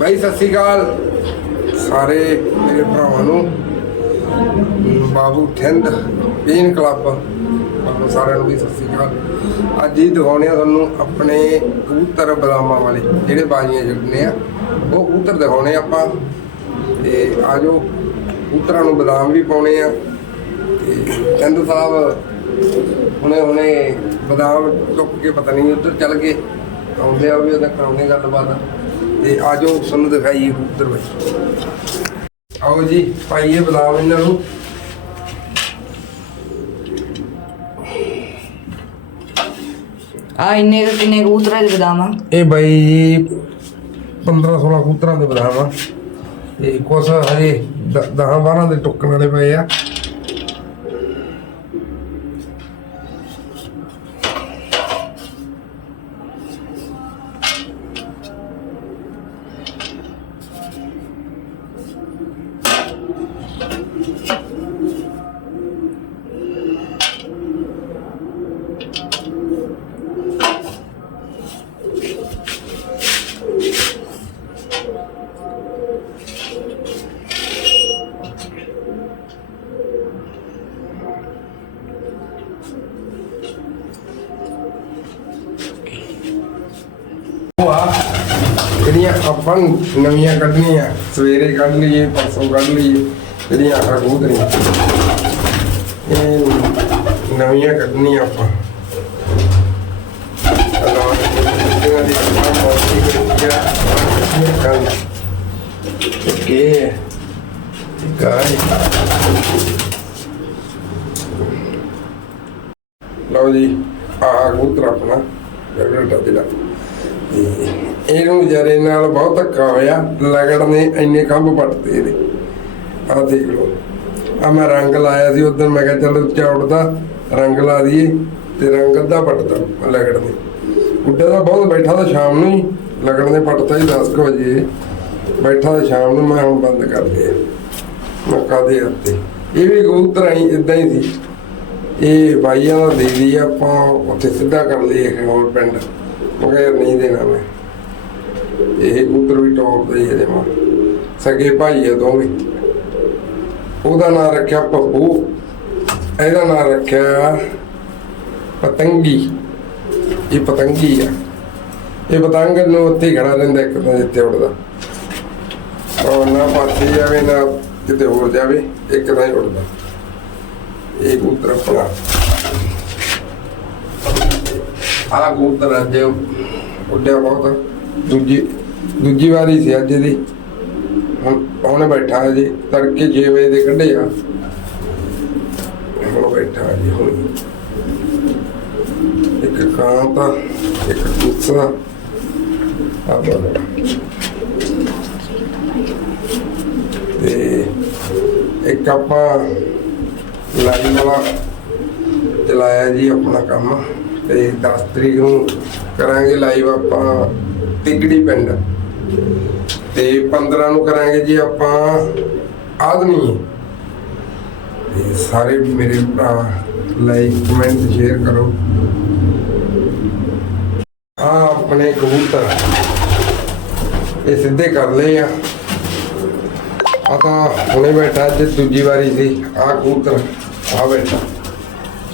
ਬਾਈ, ਸਤਿ ਸ਼੍ਰੀ ਅਕਾਲ। ਸਾਰੇ ਮੇਰੇ ਭਰਾਵਾਂ ਨੂੰ। ਬਾਬੂ ਠੰਡ ਪੀਨ ਕਲੱਬ। ਤੁਹਾਨੂੰ ਸਾਰਿਆਂ ਨੂੰ ਵੀ ਸਤਿ ਸ਼੍ਰੀ ਅਕਾਲ। ਅੱਜ ਹੀ ਦਿਖਾਉਣੇ ਆ ਤੁਹਾਨੂੰ ਆਪਣੇ ਕਬੂਤਰ ਬਦਾਮਾਂ ਵਾਲੇ, ਜਿਹੜੇ ਬਾਜੀਆਂ ਛੱਡਨੇ ਆ। ਉਹ ਕਬੂਤਰ ਦਿਖਾਉਣੇ ਆ ਆਪਾਂ। ਤੇ ਆਜੋ ਕਬੂਤਰਾਂ ਨੂੰ ਬਦਾਮ ਵੀ ਪਾਉਣੇ ਆ ਤੇ ਚੰਦ ਸਾਹਿਬ ਹੁਣੇ ਹੁਣੇ ਬਦਾਮ ਚੁੱਕ ਕੇ ਪਤਾ ਨਹੀਂ ਉੱਧਰ ਚੱਲ ਗਏ। ਆਉਂਦੇ ਆ ਵੀ ਉਹਦਾ ਕਰਾਉਂਦੇ ਗੱਲਬਾਤ। ਤੇ ਆਜੋ ਤੁਹਾਨੂੰ ਦਿਖਾਈਏ ਕਬੂਤਰ ਬਾਈ। ਆਓ ਜੀ ਪਾਈਏ ਬਦਾਮ ਇਹਨਾਂ ਨੂੰ। ਆ ਇੰਨੇ ਕੁ ਕਿੰਨੇ ਕਬੂਤਰਾਂ ਦੇ ਬਦਾਮ ਆ? ਇਹ ਬਾਈ ਜੀ 15 16 ਕਬੂਤਰਾਂ ਦੇ ਬਦਾਮ ਆ। ਤੇ ਕੁਛ ਹਜੇ 10 12 ਦੇ ਟੁੱਕਣ ਵਾਲੇ ਪਏ ਆ। ਜਿਹੜੀਆਂ ਆਪਾਂ ਨਵੀਆਂ ਕੱਢਣੀਆਂ, ਸਵੇਰੇ ਕੱਢ ਲਈਏ, ਪਰਸੋਂ ਕੱਢ ਲਈਏ, ਜਿਹੜੀਆਂ ਆਹ ਕਬੂਤਰੀਆਂ ਇਹ ਨਵੀਆਂ ਕੱਢਣੀਆਂ ਆਪਾਂ। ਕਿ ਗਾਈ ਲਓ ਜੀ, ਆਹ ਕਬੂਤਰ ਆਪਣਾ ਫੇਵਰਟ ਦਿਲਾ ਇਹਨੂੰ ਜਰੇ ਨਾਲ ਬਹੁਤ ਧੱਕਾ ਹੋਇਆ, ਲਗੜ ਨੇ ਇੰਨੇ ਖੰਭ ਪੱਟਦੇ ਇਹਦੇ। ਆਹ ਦੇਖ ਲਓ। ਆ ਮੈਂ ਰੰਗ ਲਾਇਆ ਸੀ ਉਦੋਂ ਮੈਂ ਕਿਹਾ ਚਲ ਉੱਚਾ ਰੰਗ ਲਾ ਦਈਏ ਤੇ ਰੰਗ ਅੱਧਾ ਪੱਟਦਾ ਲਗੜ ਨੇ। ਉੱਡੇ ਦਾ ਬਹੁਤ, ਬੈਠਾ ਤਾਂ ਸ਼ਾਮ ਨੂੰ ਹੀ, ਲਗੜ ਨੇ ਪੱਟਤਾ ਹੀ 10 ਵਜੇ। ਬੈਠਾ ਸ਼ਾਮ ਨੂੰ, ਮੈਂ ਹੁਣ ਬੰਦ ਕਰ ਲਿਆ। ਮੱਕਾ ਦੇ ਹੱਤੇ ਇਹ ਵੀ ਕਬੂਤਰ ਆਈ ਇਦਾਂ ਹੀ ਸੀ। ਇਹ ਬਾਈਆਂ ਦਾ ਦੇ ਦੀ ਆਪਾਂ, ਉੱਥੇ ਸਿੱਧਾ ਕਰ ਲਈ ਹੋਰ ਪਿੰਡ। ਮਗਰ ਨਹੀਂ ਦੇਣਾ ਮੈਂ ਇਹ ਕਬੂਤਰ ਵੀ ਟੌਪ ਦਾ ਹੀ ਇਹਦੇ ਮਾਂ। ਸਗੇ ਭਾਈ ਆ ਦੋਵੇਂ। ਉਹਦਾ ਨਾਮ ਰੱਖਿਆ ਪੱਪੂ। ਇਹਦਾ ਨਾਮ ਰੱਖਿਆ ਪਤੰਗੀ। ਇਹ ਪਤੰਗੀ ਆ। ਇਹ ਪਤੰਗ ਨੂੰ ਉੱਥੇ ਹੀ ਖੜਾ ਰਹਿੰਦਾ ਇੱਕ ਤਾਂ ਜਿੱਥੇ ਉੱਡਦਾ। ਉਹ ਨਾ ਪਾਸੇ ਜਾਵੇ, ਨਾ ਕਿਤੇ ਹੋਰ ਜਾਵੇ, ਇੱਕ ਤਾਂ ਹੀ ਉੱਡਦਾ। ਇਹ ਕਬੂਤਰ ਆਪਣਾ। ਆਹ ਕਬੂਤਰ ਅੱਜ ਉੱਡਿਆ ਬਹੁਤ। ਦੂਜੀ ਦੂਜੀ ਵਾਰੀ ਸੀ ਅੱਜ ਦੀ ਹੁਣ ਬੈਠਾ ਹੈ ਜੀ ਤੜਕੇ 6 ਵਜੇ ਦੇ ਕੱਢੇ ਆ। ਹੁਣ ਬੈਠਾ ਜੀ, ਹੁਣ। ਇੱਕ ਕਾਂ ਇੱਕ ਕੁੱਤਾ ਆ। ਬੜਾ ਤੇ ਇੱਕ ਆਪਾਂ ਲਾਈ ਵਾਲਾ ਚਲਾਇਆ ਜੀ ਆਪਣਾ ਕੰਮ। ਤੇ 10 ਤਰੀਕ ਨੂੰ ਕਰਾਂਗੇ ਲਾਈਵ ਆਪਾਂ ਤਿਗੜੀ ਪਿੰਡ। ਤੇ 15 ਨੂੰ ਕਰਾਂਗੇ ਜੀ ਆਪਾਂ ਆਦਮੀ। ਤੇ ਸਾਰੇ ਮੇਰੇ ਭਰਾ ਲਾਈਕ ਕਮੈਂਟ ਸ਼ੇਅਰ ਕਰੋ। ਆ ਆਪਣੇ ਕਬੂਤਰ। ਇਹ ਸਿੱਧੇ ਕਰ ਲਏ ਆ। ਆ ਤਾਂ ਹੁਣੇ ਬੈਠਾ, ਅੱਜ ਦੂਜੀ ਵਾਰੀ ਸੀ। ਆ ਕਬੂਤਰ, ਆ ਬੈਠਾ।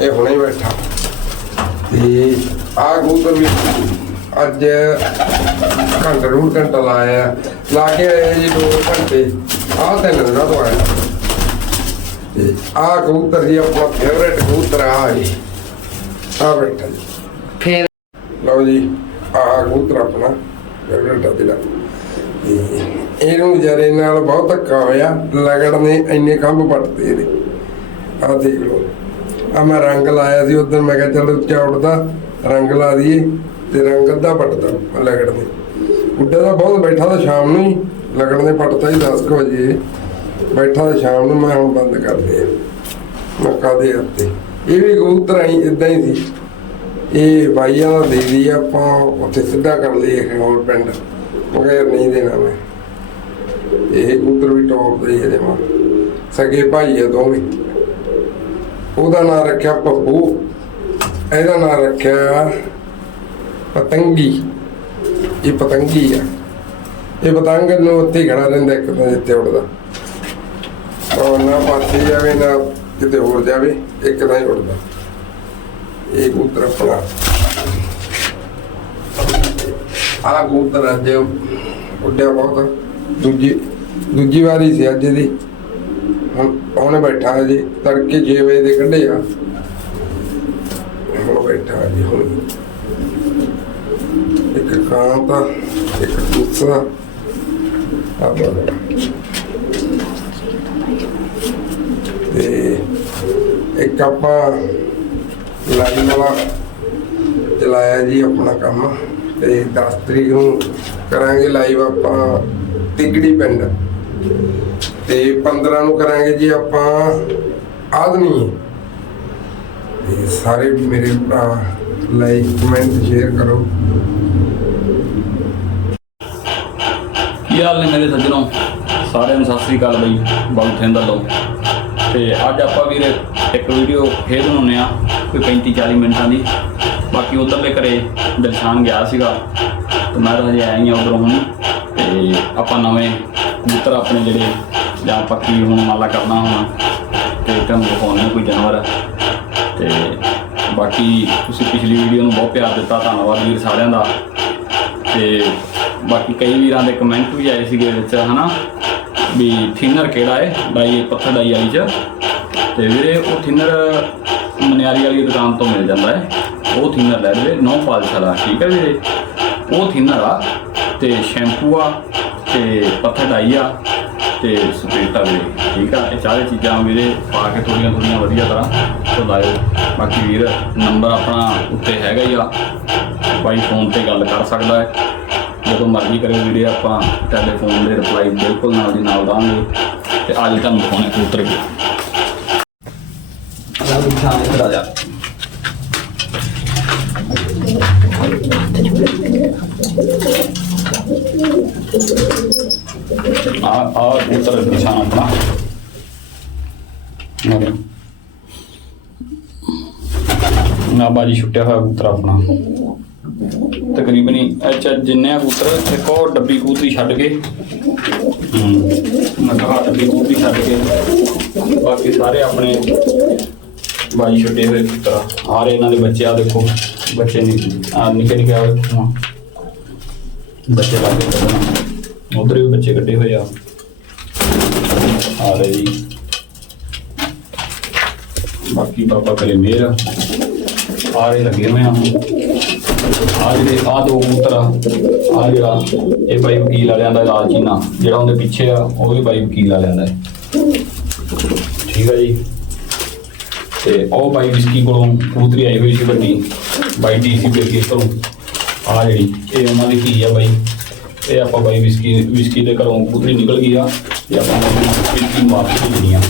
ਇਹ ਹੁਣੇ ਬੈਠਾ। ਤੇ ਆ ਕਬੂਤਰ ਵੀ ਅੱਜ ਘੰਟਾ ਡੂਢ ਘੰਟਾ ਲਾਇਆ। ਲਾ ਕੇ ਆਏ ਜੀ ਦੋ ਘੰਟੇ। ਆ ਤਿੰਨ ਦਿਨਾਂ ਤੋਂ ਆਇਆ। ਤੇ ਆ ਕਬੂਤਰ ਜੀ ਆਪਣਾ ਫੇਵਰੇਟ ਕਬੂਤਰ ਆ ਜੀ। ਆ ਬੈਠਾ ਜੀ। ਫੇਰ? ਲਓ ਜੀ ਆਹ ਕਬੂਤਰ ਆਪਣਾ ਫੇਵਰੇਟ ਆ ਦਿਲਾ ਤੇ ਇਹਨੂੰ ਜਰੇ ਨਾਲ ਬਹੁਤ ਧੱਕਾ ਹੋਇਆ। ਲਗੜ ਨੇ ਇੰਨੇ ਖੰਭ ਪੱਟਦੇ ਇਹਦੇ। ਆਹ ਦੇਖ ਲਓ। ਆ ਮੈਂ ਰੰਗ ਲਾਇਆ ਸੀ ਉਦੋਂ, ਮੈਂ ਕਿਹਾ ਚਲ ਉੱਚਾ ਰੰਗ ਲਾ ਦਈਏ ਤੇ ਰੰਗ ਅੱਧਾ ਪੱਟਦਾ ਲਗੜ ਨੇ ਉੱਡੇ ਦਾ ਬਹੁਤ, ਬੈਠਾ ਤਾਂ ਸ਼ਾਮ ਨੂੰ ਹੀ, ਲਗੜ ਨੇ ਪੱਟਤਾ ਹੀ 10 ਵਜੇ। ਬੈਠਾ ਤਾਂ ਸ਼ਾਮ ਨੂੰ, ਮੈਂ ਹੁਣ ਬੰਦ ਕਰ ਲਿਆ। ਮੱਕਾ ਦੇ ਹੱਤੇ ਇਹ ਵੀ ਕਬੂਤਰ ਆਈ ਇਦਾਂ ਹੀ ਸੀ। ਇਹ ਬਾਈਆਂ ਦਾ ਦੇ ਦੀ ਆਪਾਂ ਉੱਥੇ ਸਿੱਧਾ ਕਰ ਲਈ ਇੱਕ ਹੋਰ ਪਿੰਡ। ਮਗਰ ਨਹੀਂ ਦੇਣਾ ਮੈਂ। ਇਹ ਕਬੂਤਰ ਵੀ ਟੌਪ ਦੇ ਇਹਦੇ ਮਾਂ ਸਗੇ ਭਾਈ ਆ ਦੋਵੇਂ। ਉਹਦਾ ਨਾਮ ਰੱਖਿਆ ਪੱਪੂ, ਇਹਦਾ ਨਾਮ ਰੱਖਿਆ ਪਤੰਗੀ। ਇਹ ਪਤੰਗੀ ਆ। ਇਹ ਪਤੰਗ ਨੂੰ ਉੱਥੇ ਖੜਾ ਰਹਿੰਦਾ ਇੱਕ ਤਾਂ ਜਿੱਥੇ ਉੱਡਦਾ। ਉਹ ਨਾ ਪਾਸੇ ਜਾਵੇ, ਨਾ ਕਿਤੇ ਹੋਰ ਜਾਵੇ, ਇੱਕ ਤਾਂ ਹੀ ਉੱਡਦਾ। ਇਹ ਕਬੂਤਰ ਆਪਣਾ। ਆ ਕਬੂਤਰ ਅੱਜ ਉੱਡਿਆ ਬਹੁਤ। ਦੂਜੀ ਦੂਜੀ ਵਾਰੀ ਸੀ ਅੱਜ ਦੀ ਹੁਣ ਉਹਨੇ ਬੈਠਾ ਜੀ, ਤੜਕੇ 6 ਵਜੇ ਦੇ ਕੱਢੇ ਆ। ਹੁਣ ਬੈਠਾ ਜੀ, ਹੁਣ। ਇੱਕ ਕਾਂ ਤਾਂ ਇੱਕ ਦੂਸਰਾ ਆ। ਬੜਾ ਤੇ ਇੱਕ ਆਪਾਂ ਲਾਈਨ ਵਾਲਾ ਚਲਾਇਆ ਜੀ ਆਪਣਾ ਕੰਮ। ਤੇ 10 ਤਰੀਕ ਨੂੰ ਕਰਾਂਗੇ ਲਾਈਵ ਆਪਾਂ ਤਿਗੜੀ ਪਿੰਡ। ਤੇ 15 ਨੂੰ ਕਰਾਂਗੇ ਜੀ ਆਪਾਂ ਆਦਮੀ। ਤੇ ਸਾਰੇ ਮੇਰੇ ਭਰਾ ਲਾਈਕ ਕਮੈਂਟ ਸ਼ੇਅਰ ਕਰੋ। ਕੀ ਹਾਲ ਨੇ ਮੇਰੇ ਸੱਜਣੋ? ਸਾਰਿਆਂ ਨੂੰ ਸਤਿ ਸ੍ਰੀ ਅਕਾਲ ਬਈ ਬਹੁਤ ਥਿੰਦ ਵੱਲੋਂ ਤੇ ਅੱਜ ਆਪਾਂ ਵੀਰੇ ਇੱਕ ਵੀਡੀਓ ਫੇਰ ਬਣਾਉਨੇ ਆ ਕੋਈ 35 40 ਮਿੰਟਾਂ ਦੀ। ਬਾਕੀ ਉਧਰਲੇ ਘਰੇ ਦਿਲਸਾਨ ਗਿਆ ਸੀਗਾ, ਤੇ ਮੈਂ ਤਾਂ ਹਜੇ ਆਇਆ ਹੀ ਆ ਉਧਰੋਂ ਹੁਣ। ਤੇ ਆਪਾਂ ਨਵੇਂ ਕਬੂਤਰ ਆਪਣੇ ਜਿਹੜੇ ਜਾਂ ਪੱਕੀ ਹੁਣ ਮਾਲਾ ਕਰਨਾ ਹੁਣ, ਤੇ ਤੁਹਾਨੂੰ ਦਿਖਾਉਣੇ ਆ ਕੋਈ ਜਾਨਵਰ ਤੇ ਬਾਕੀ ਤੁਸੀਂ ਪਿਛਲੀ ਵੀਡੀਓ ਨੂੰ ਬਹੁਤ ਪਿਆਰ ਦਿੱਤਾ, ਧੰਨਵਾਦ ਵੀਰ ਸਾਰਿਆਂ ਦਾ। ਤੇ ਬਾਕੀ ਕਈ ਵੀਰਾਂ ਦੇ ਕਮੈਂਟ ਵੀ ਆਏ ਸੀਗੇ ਵਿੱਚ, ਹਨਾ? ਵੀ ਥਿਨਰ ਕਿਹੜਾ ਹੈ ਡਾਈ, ਪੱਥਰ ਡਾਈ ਵਾਲੀ ਚ। ਤੇ ਵੀਰੇ, ਉਹ ਥਿਨਰ ਮਨਿਆਰੀ ਵਾਲੀ ਦੁਕਾਨ ਤੋਂ ਮਿਲ ਜਾਂਦਾ ਹੈ ਉਹ ਥਿਨਰ ਲੈ ਲਵੇ, ਨੌ ਪਾਲਸ ਵਾਲਾ, ਠੀਕ ਹੈ ਵੀਰੇ? ਉਹ ਥਿਨਰ ਆ, ਤੇ ਸ਼ੈਂਪੂ ਆ, ਤੇ ਪੱਥਰ ਡਾਈ ਆ। ਤੇ ਸਪਰੇਟ ਆ ਵੀਰੇ ਠੀਕ ਆ? ਇਹ ਚਾਰੇ ਚੀਜ਼ਾਂ ਵੀਰੇ ਪਾ ਕੇ ਥੋੜੀਆਂ ਥੋੜੀਆਂ ਵਧੀਆ ਤਰ੍ਹਾਂ ਤੋਂ ਬਾਕੀ ਵੀਰ, ਨੰਬਰ ਆਪਣਾ ਉੱਤੇ ਹੈਗਾ ਹੀ ਆ। ਬਾਈ ਫੋਨ ਤੇ ਗੱਲ ਕਰ ਸਕਦਾ ਹੈ। ਜਦੋਂ ਮਰਜ਼ੀ ਕਰੇ ਵੀਡੀਓ ਆਪਾਂ ਟੈਲੀਫੋਨ ਦੇ ਰਿਪਲਾਈ ਬਿਲਕੁਲ ਨਾਲ ਦੀ ਨਾਲ ਦਾਂਗੇ। ਤੇ ਅੱਜ ਤੁਹਾਨੂੰ ਫੋਨ ਕਬੂਤਰ ਵੀ ਆਹ ਬਿਠਾ ਇੱਧਰ ਆ ਜਾ। ਆ ਆ ਕਬੂਤਰ ਨਿਸ਼ਾਨ ਆਪਣਾ ਮਗਰ ਨਾ ਬਾਜੀ ਛੁੱਟਿਆ ਹੋਇਆ ਕਬੂਤਰ ਆਪਣਾ। ਤਕਰੀਬਨ ਅੱਛਾ, ਜਿੰਨੇ ਕਬੂਤਰ, ਇੱਕ ਉਹ ਡੱਬੀ ਕਬੂਤਰੀ ਛੱਡ ਕੇ। ਮੈਂ ਕਹਾ ਡੱਬੀ ਕਬੂਤਰੀ ਛੱਡ ਕੇ। ਬਾਕੀ ਸਾਰੇ ਆਪਣੇ ਬਾਈ ਛੁੱਟੇ ਹੋਏ ਕਬੂਤਰ ਆ। ਰਹੇ ਇਹਨਾਂ ਦੇ ਬੱਚੇ ਆ ਦੇਖੋ। ਬੱਚੇ ਨਹੀਂ ਆ ਨਿੱਕੇ ਨਿੱਕੇ ਆ ਬੱਚੇ ਲਾ ਉਧਰ ਵੀ ਬੱਚੇ ਕੱਢੇ ਹੋਏ ਆ। ਆ ਰਹੇ ਜੀ। ਬਾਕੀ ਬਾਬਾ ਕਰੇ ਮੇਰ ਆ। ਰਹੇ ਲੱਗੇ ਹੋਏ ਆ। ਆ ਜਿਹੜੇ, ਆ ਦੋ ਕਬੂਤਰ ਆ। ਜਿਹੜਾ, ਇਹ ਬਾਈ ਵਕੀਲ ਵਾਲਿਆਂ ਦਾ ਲਾਲ ਜਿਹੜਾ ਉਹਦੇ ਪਿੱਛੇ ਆ, ਉਹ ਵੀ ਬਾਈ ਵਕੀਲ ਵਾਲਿਆਂ ਦਾ ਠੀਕ ਆ ਜੀ। ਤੇ ਉਹ ਬਾਈ ਵਿਸਕੀ ਕੋਲੋਂ ਕਬੂਤਰੀ ਆਈ ਹੋਈ ਸੀ ਵੱਡੀ, ਬਾਈ ਡੀਸੀ ਬੇਕੀ ਕੋਲੋਂ ਆ ਜਿਹੜੀ, ਇਹ ਉਹਨਾਂ ਦੀ ਕੀ ਆ ਬਾਈ। ਇਹ ਆਪਾਂ ਬਾਈ ਵਿਸਕੀ ਵਿਸਕੀ ਦੇ ਘਰੋਂ ਕਬੂਤਰੀ ਨਿਕਲ ਗਈ ਆ ਤੇ ਆਪਾਂ ਉਹਨੂੰ ਵਿਸਕੀ ਨੂੰ ਵਾਪਸ ਭੇਜਣੀ ਆ।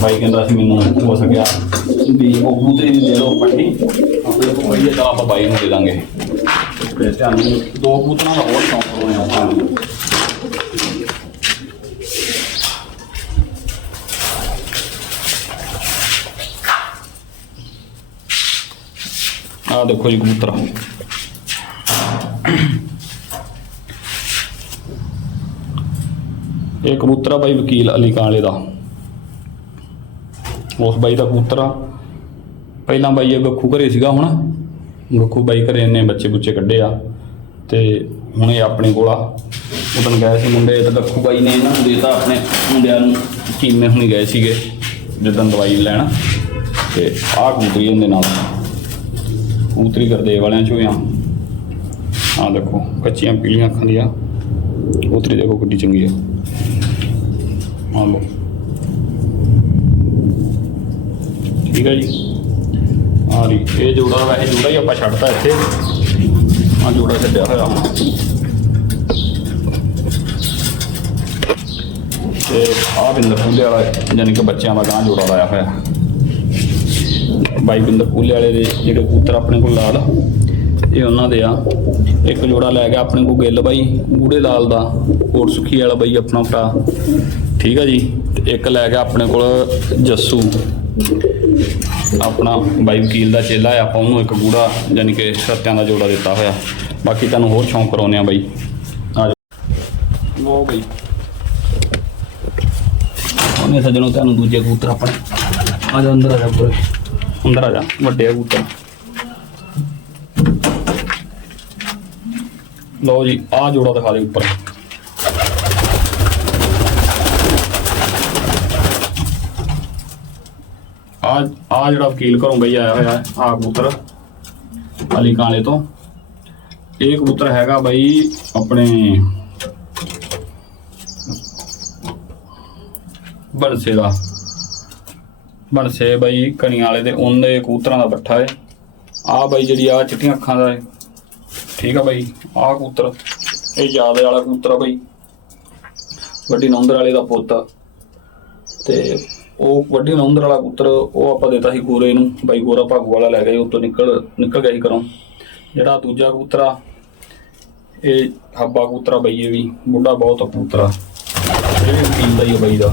ਬਾਈ ਕਹਿੰਦਾ ਸੀ ਮੈਨੂੰ ਹੋ ਸਕਿਆ ਵੀ ਉਹ ਕਬੂਤਰੀ ਦੀ ਦੇ ਲਓ ਪੱਟੀ। ਆਪਣੇ ਕੋਲ ਵਧੀਆ ਤਾਂ ਆਪਾਂ ਬਾਈ ਨੂੰ ਦੇ ਦਾਂਗੇ। ਤੇ ਤੁਹਾਨੂੰ ਦੋ ਕਬੂਤਰਾਂ ਦਾ ਹੋਰ ਸ਼ੌਂਕ ਹੋਣਾ ਆਪਾਂ ਨੂੰ। ਆਹ ਦੇਖੋ ਜੀ ਕਬੂਤਰ। ਇਹ ਕਬੂਤਰ ਆ ਬਾਈ ਵਕੀਲ ਅਲੀ ਕਾਲੇ ਦਾ। ਉਸ ਬਾਈ ਦਾ ਕਬੂਤਰ ਆ। ਪਹਿਲਾਂ ਬਾਈ ਇਹ ਗੱਖੂ ਘਰੇ ਸੀਗਾ ਹੁਣ। ਗੱਖੂ ਬਾਈ ਘਰੇ ਨੇ ਬੱਚੇ ਬੁੱਚੇ ਕੱਢੇ ਆ ਤੇ ਹੁਣ ਇਹ ਆਪਣੇ ਕੋਲ ਆ। ਉਦੋਂ ਗਏ ਸੀ ਮੁੰਡੇ ਤਾਂ ਗੱਖੂ ਬਾਈ ਨੇ ਇਹਨਾਂ ਨੂੰ ਦੇਤਾ ਆਪਣੇ ਮੁੰਡਿਆਂ ਨੂੰ। ਕੀਮੇ ਹੁਣੀ ਗਏ ਸੀਗੇ ਜਦੋਂ ਦਵਾਈ ਲੈਣ। ਤੇ ਆਹ ਕਬੂਤਰੀ ਇਹਦੇ ਨਾਲ। ਕਬੂਤਰੀ ਕਰਦੇ ਵਾਲਿਆਂ ਚੋਂ ਆ। ਆਹ ਦੇਖੋ, ਕੱਚੀਆਂ ਪੀਲੀਆਂ ਅੱਖਾਂ ਦੀਆਂ। ਕਬੂਤਰੀ ਦੇਖੋ ਕਿੱਡੀ ਚੰਗੀ ਆ। ਆਹ ਲਓ ਠੀਕ ਹੈ ਜੀ। ਆ ਰਹੀ ਇਹ ਜੋੜਾ ਵੈਸੇ ਜੋੜਾ ਹੀ ਆਪਾਂ ਛੱਡਤਾ ਇੱਥੇ। ਆ ਜੋੜਾ ਛੱਡਿਆ ਹੋਇਆ। ਹੁਣ ਤੇ ਆ ਬਿੰਦਰ ਫੁੱਲੇ ਵਾਲਾ ਯਾਨੀ ਕਿ ਬੱਚਿਆਂ ਦਾ ਗਾਂ ਜੋੜਾ ਲਾਇਆ ਹੋਇਆ। ਬਾਈ ਬਿੰਦਰ ਫੁੱਲੇ ਵਾਲੇ ਦੇ ਜਿਹੜੇ ਕਬੂਤਰ ਆਪਣੇ ਕੋਲ ਲਾਲ, ਇਹ ਉਹਨਾਂ ਦੇ ਆ। ਇੱਕ ਜੋੜਾ ਲੈ ਗਿਆ ਆਪਣੇ ਕੋਲ ਗਿੱਲ ਬਾਈ, ਗੂੜੇ ਲਾਲ ਦਾ ਕੋਟ ਸੁਖੀ ਵਾਲਾ ਬਾਈ ਆਪਣਾ ਭਰਾ। ਠੀਕ ਆ ਜੀ, ਤੇ ਇੱਕ ਲੈ ਗਿਆ ਆਪਣੇ ਕੋਲ ਜੱਸੂ। ਆਪਣਾ ਬਾਈ ਵਕੀਲ ਦਾ ਚੇਲਾ ਹੈ ਆਪਾਂ ਉਹਨੂੰ ਇੱਕ ਗੂੜਾ ਯਾਨੀ ਕਿ ਸੱਤਿਆਂ ਦਾ ਜੋੜਾ ਦਿੱਤਾ ਹੋਇਆ। ਬਾਕੀ ਤੁਹਾਨੂੰ ਹੋਰ ਸ਼ੌਂਕ ਕਰਾਉਂਦੇ ਆ ਬਾਈ। ਆ ਜਾਓ। ਲੋ ਬਈ। ਉਹਨੇ ਸੱਜਣੋ ਤੁਹਾਨੂੰ ਦੂਜੇ ਕਬੂਤਰ ਆਪਣੇ। ਆ ਜਾ ਅੰਦਰ ਆ ਜਾ ਪੂਰੇ। ਅੰਦਰ ਆ ਜਾ, ਵੱਡੇ ਕਬੂਤਰ। ਲਓ ਜੀ ਆ ਜੋੜਾ ਦਿਖਾ ਦੇ ਉੱਪਰ। ਆ ਆ ਜਿਹੜਾ ਵਕੀਲ ਘਰੋਂ ਬਈ ਆਇਆ ਹੋਇਆ, ਆ ਕਬੂਤਰ, ਅਲੀ ਕਾਲੇ ਤੋਂ। ਇਹ ਕਬੂਤਰ ਹੈਗਾ ਬਈ ਆਪਣੇ ਬਰਸੇ ਦਾ। ਬਰਸੇ ਬਈ ਕਣੀਆਂ ਵਾਲੇ ਦੇ ਉਹਦੇ ਕਬੂਤਰਾਂ ਦਾ ਬੱਠਾ ਹੈ ਆ ਬਈ ਜਿਹੜੀ ਆ ਚਿੱਟੀਆਂ ਅੱਖਾਂ ਦਾ ਹੈ ਠੀਕ ਆ ਬਈ, ਆ ਕਬੂਤਰ, ਇਹ ਯਾਦ ਵਾਲਾ ਕਬੂਤਰ ਆ ਬਈ। ਵੱਡੀ ਨੌਂਦਰ ਵਾਲੇ ਦਾ ਪੁੱਤ ਤੇ ਉਹ ਵੱਡੀ ਨੌਂਦਰ ਵਾਲਾ ਕਬੂਤਰ ਉਹ ਆਪਾਂ ਦਿੱਤਾ ਸੀ ਗੋਰੇ ਨੂੰ, ਬਾਈ ਗੋਰਾ ਭਾਗੂ ਵਾਲਾ ਲੈ ਗਿਆ ਉੱਤੋਂ ਨਿਕਲ ਨਿਕਲ ਗਿਆ ਸੀ ਘਰੋਂ। ਜਿਹੜਾ ਦੂਜਾ ਕਬੂਤਰ ਇਹ ਹੱਬਾ ਕਬੂਤਰ ਬਈਏ ਵੀ ਬੁੱਢਾ ਬਹੁਤ ਆ ਕਬੂਤਰ ਆ। ਇਹ ਵੀ ਵਕੀਲ ਦਾ ਹੀ ਆ ਬਈ ਦਾ।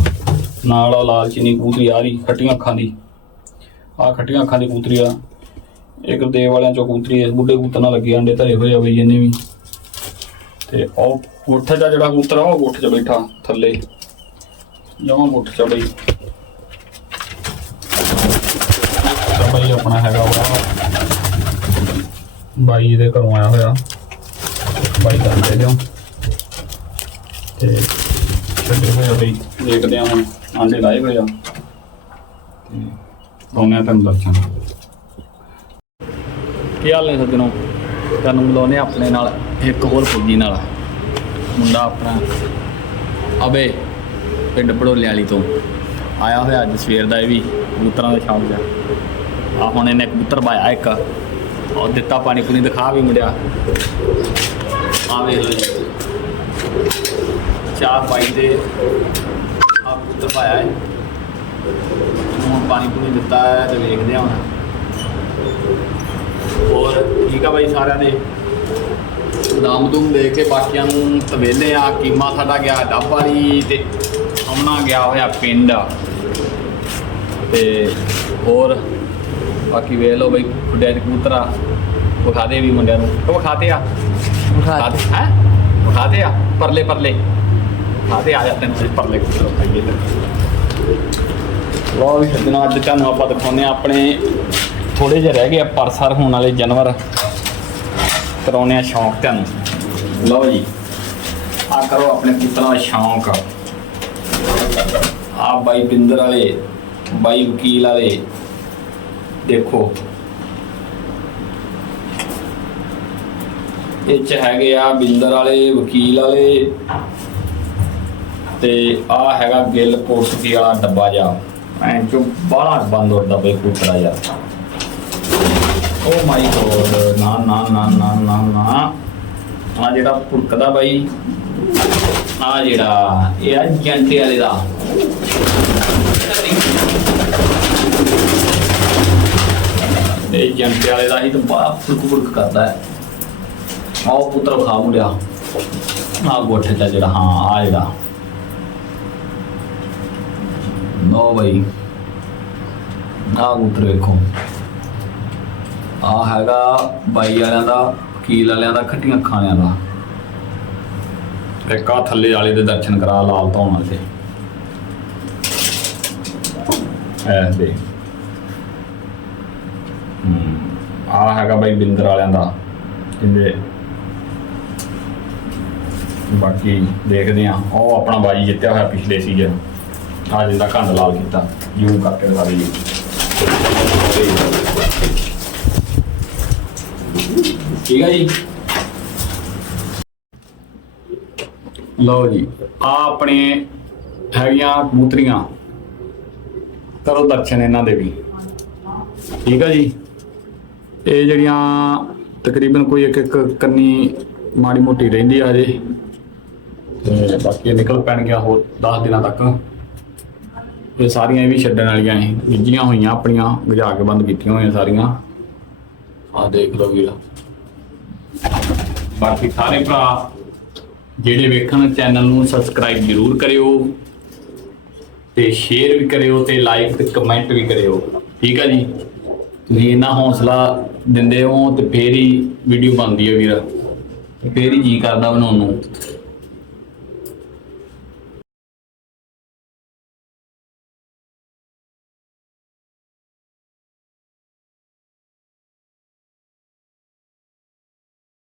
ਨਾਲ ਆ ਲਾਲਚੀਨੀ ਕਬੂਤਰੀ ਆ ਰਹੀ ਖੱਟੀਆਂ ਅੱਖਾਂ ਦੀ। ਆ ਖੱਟੀਆਂ ਅੱਖਾਂ ਦੀ ਕਬੂਤਰੀ ਆ। ਇੱਕ ਦੇਵ ਵਾਲਿਆਂ ਚੋਂ ਕਬੂਤਰੀ ਇਸ ਬੁੱਢੇ ਕਬੂਤਰ ਨਾਲ ਲੱਗੇ, ਅੰਡੇ ਧਰੇ ਹੋਏ ਆ ਬਈ ਇਹਨੇ ਵੀ। ਤੇ ਉਹ ਗੁੱਠੇ ਦਾ ਜਿਹੜਾ ਕਬੂਤਰ ਆ, ਉਹ ਗੁੱਠ 'ਚ ਬੈਠਾ ਥੱਲੇ। ਜਮਾ ਗੁੱਠ 'ਚ ਬਈ ਤਾਂ ਬਾਈ ਆਪਣਾ ਹੈਗਾ ਵਾ। ਬਾਈ ਦੇ ਘਰੋਂ ਆਇਆ ਹੋਇਆ। ਬਾਈ ਕਰਦੇ ਦਿਓ ਤੇ ਛੱਡੇ ਹੋਏ ਆ ਬਈ, ਦੇਖਦੇ ਆ ਹੁਣ ਆਂਡੇ ਲਾਏ ਹੋਏ ਆ। ਤੇ ਆਉਣੇ ਆ ਤੁਹਾਨੂੰ ਦਰਸ਼ਨ ਕੀ ਹਾਲ ਨੇ ਸੱਜਣੋ? ਤੁਹਾਨੂੰ ਮਿਲਾਉਣੇ ਆਪਣੇ ਨਾਲ, ਇੱਕ ਹੋਰ ਫੌਜੀ ਨਾਲ। ਮੁੰਡਾ ਆਪਣਾ ਅਬੇ, ਪਿੰਡ ਭੜੋਲੇ ਵਾਲੀ ਤੋਂ। ਆਇਆ ਹੋਇਆ ਅੱਜ ਸਵੇਰ ਦਾ ਇਹ ਵੀ, ਕਬੂਤਰਾਂ ਦੇ ਸ਼ੌਂਕ ਦਾ ਆ ਹੁਣ ਇਹਨੇ ਕਬੂਤਰ ਪਾਇਆ ਇੱਕ। ਉਹ ਦਿੱਤਾ ਪਾਣੀ ਪੂਣੀ ਦਿਖਾ ਵੀ ਮੁੰਡਿਆ। ਆ ਵੇਖ ਲਓ ਜੀ। ਚਾਰ ਬਾਈ ਦੇ ਆ ਕਬੂਤਰ ਪਾਇਆ ਹੈ। ਹੁਣ ਪਾਣੀ ਪੂਣੀ ਦਿੱਤਾ ਹੈ ਤੇ ਵੇਖਦੇ ਹਾਂ ਹੁਣ। ਹੋਰ ਠੀਕ ਆ ਬਾਈ ਸਾਰਿਆਂ ਦੇ? ਨਾਮ ਦੂਮ ਦੇ ਕੇ ਬਾਕੀਆਂ ਨੂੰ ਤਵੇਲੇ ਆ, ਕੀਮਾ ਸਾਡਾ ਗਿਆ ਡੱਬ ਵਾਲੀ ਤੇ ਅਮਨਾ ਗਿਆ ਹੋਇਆ ਪਿੰਡ। ਤੇ ਹੋਰ ਬਾਕੀ ਵੇਖ ਲਓ ਬਈ ਖੁੱਡਿਆ ਦੇ ਕਬੂਤਰਾ ਵਿਖਾ ਦੇ ਵੀ ਮੁੰਡਿਆਂ ਨੂੰ। ਉਹ ਵਿਖਾਤੇ ਆ। ਵਿਖਾ ਵਿਖਾਤੇ। ਹੈ? ਵਿਖਾਤੇ ਆ ਪਰਲੇ ਪਰਲੇ। ਵਿਖਾਤੇ ਆ ਜਾਂਦੇ ਨੇ ਪਰਲੇ ਕਬੂਤਰ ਖਾਈਏ ਲੋ ਵੀ ਸੱਜਣੋ ਅੱਜ ਤੁਹਾਨੂੰ ਆਪਾਂ ਦਿਖਾਉਂਦੇ ਆ ਆਪਣੇ ਥੋੜੇ ਜਿਹੇ ਰਹਿ ਗਏ ਆ ਪਰਸਰ ਹੋਣ ਵਾਲੇ ਜਾਨਵਰ। ਕਰਾਉਣੇ ਆ ਸ਼ੌਂਕ ਤੁਹਾਨੂੰ। ਲਓ ਜੀ ਆ ਕਰੋ ਆਪਣੇ ਪੁੱਤਰਾਂ ਦਾ ਸ਼ੌਂਕ। ਆ ਬਾਈ ਬਿੰਦਰ ਵਾਲੇ ਬਾਈ ਵਕੀਲ ਵਾਲੇ। ਦੇਖੋ। ਇਹ ਚ ਹੈਗੇ ਆ ਬਿੰਦਰ ਵਾਲੇ, ਵਕੀਲ ਵਾਲੇ ਤੇ ਆ ਹੈਗਾ ਗਿੱਲ ਕੋਸਕੀ ਵਾਲਾ ਡੱਬਾ ਜਾ ਐਂ ਚੋਂ ਬਾਹਲਾ ਬੰਦ ਹੁੰਦਾ ਬਈ ਕੁੱਤਰਾ ਜਾ ਓ ਮਾਈ ਗੋਡ ਨਾ ਨਾ ਨਾ ਨਾ ਨਾ ਨਾ। ਆ ਜਿਹੜਾ ਭੁੜਕਦਾ ਬਾਈ ਆ ਜਿਹੜਾ, ਇਹ ਆ ਜੰਟੇ ਵਾਲੇ ਦਾ। ਇਹ ਜੰਟੇ ਵਾਲੇ ਦਾ ਹੀ ਤਾਂ ਬੜਾ ਫੁਲਕ ਫੁਲਕ ਕਰਦਾ ਹੈ। ਆਓ ਪੁੱਤਰ ਖਾ ਮੁੜਿਆ। ਆ ਗੋਠੇ ਦਾ ਜਿਹੜਾ, ਹਾਂ ਆ ਜਿਹੜਾ ਨੋ ਬਈ। ਆ ਪੁੱਤਰ ਵੇਖੋ। ਆ ਹੈਗਾ ਬਾਈ ਵਾਲਿਆਂ ਦਾ, ਵਕੀਲ ਵਾਲਿਆਂ ਦਾ, ਖੱਟੀਆਂ ਅੱਖਾਂ ਦਾ। ਇੱਕ ਆ ਥੱਲੇ ਵਾਲੇ ਦੇ ਦਰਸ਼ਨ ਕਰਾ, ਲਾਲ ਧੌਣ ਵਾਲੇ। ਐ ਦੇ ਆ ਹੈਗਾ ਬਾਈ ਬਿੰਦਰ ਵਾਲਿਆਂ ਦਾ। ਕਹਿੰਦੇ ਬਾਕੀ ਦੇਖਦੇ ਆ ਉਹ ਆਪਣਾ ਬਾਜੀ ਜਿੱਤਿਆ ਹੋਇਆ ਪਿਛਲੇ ਸੀਜ਼ਨ ਆ ਜਿੰਦਾ ਕੰਧ ਲਾਲ ਕੀਤਾ। ਯੂ ਕਰਕੇ ਦਿਖਾ ਦੇ ਜੀ ਠੀਕ ਹੈ ਜੀ। ਲਓ ਜੀ, ਆ ਆਪਣੇ ਹੈਗੀਆਂ ਕਬੂਤਰੀਆਂ। ਕਰੋ ਦਰਸ਼ਨ ਇਹਨਾਂ ਦੇ ਵੀ। ਠੀਕ ਆ ਜੀ। ਇਹ ਜਿਹੜੀਆਂ ਤਕਰੀਬਨ ਕੋਈ ਇੱਕ ਇੱਕ ਕੰਨੀ ਮਾੜੀ ਮੋਟੀ ਰਹਿੰਦੀ ਆ ਜੇ ਤੇ ਬਾਕੀ ਇਹ ਨਿਕਲ ਪੈਣਗੀਆਂ ਹੋਰ 10 ਦਿਨਾਂ ਤੱਕ। ਇਹ ਸਾਰੀਆਂ ਇਹ ਵੀ ਛੱਡਣ ਵਾਲੀਆਂ ਸੀ ਗਿੱਜੀਆਂ ਹੋਈਆਂ ਆਪਣੀਆਂ ਗਜਾ ਕੇ ਬੰਦ ਕੀਤੀਆਂ ਹੋਈਆਂ ਸਾਰੀਆਂ। ਆਹ ਦੇਖ ਲਓ ਵੀਰ। ਬਾਕੀ ਸਾਰੇ ਭਰਾ ਜਿਹੜੇ ਵੇਖਣ ਚੈਨਲ ਨੂੰ ਸਬਸਕ੍ਰਾਈਬ ਜ਼ਰੂਰ ਕਰਿਓ ਤੇ ਸ਼ੇਅਰ ਵੀ ਕਰਿਓ ਤੇ ਲਾਈਕ ਤੇ ਕਮੈਂਟ ਵੀ ਕਰਿਓ। ਠੀਕ ਆ ਜੀ? ਤੁਸੀਂ ਇੰਨਾ ਹੌਸਲਾ ਦਿੰਦੇ ਹੋ ਤੇ ਫੇਰ ਹੀ ਵੀਡੀਓ ਬਣਦੀ ਹੈ ਵੀਰ। ਫੇਰ ਹੀ ਜੀ ਕਰਦਾ ਬਣਾਉਣ ਨੂੰ।